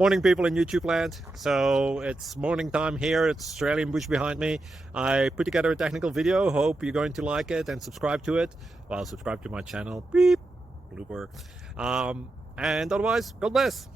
Morning, people in YouTube land. So it's morning time here. It's Australian bush behind me. I put together a technical video. Hope you're going to like it and subscribe to it. Well, subscribe to my channel. Beep. Blooper. And otherwise, God bless.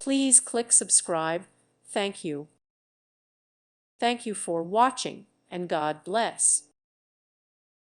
Please click subscribe. Thank you. Thank you for watching, and God bless.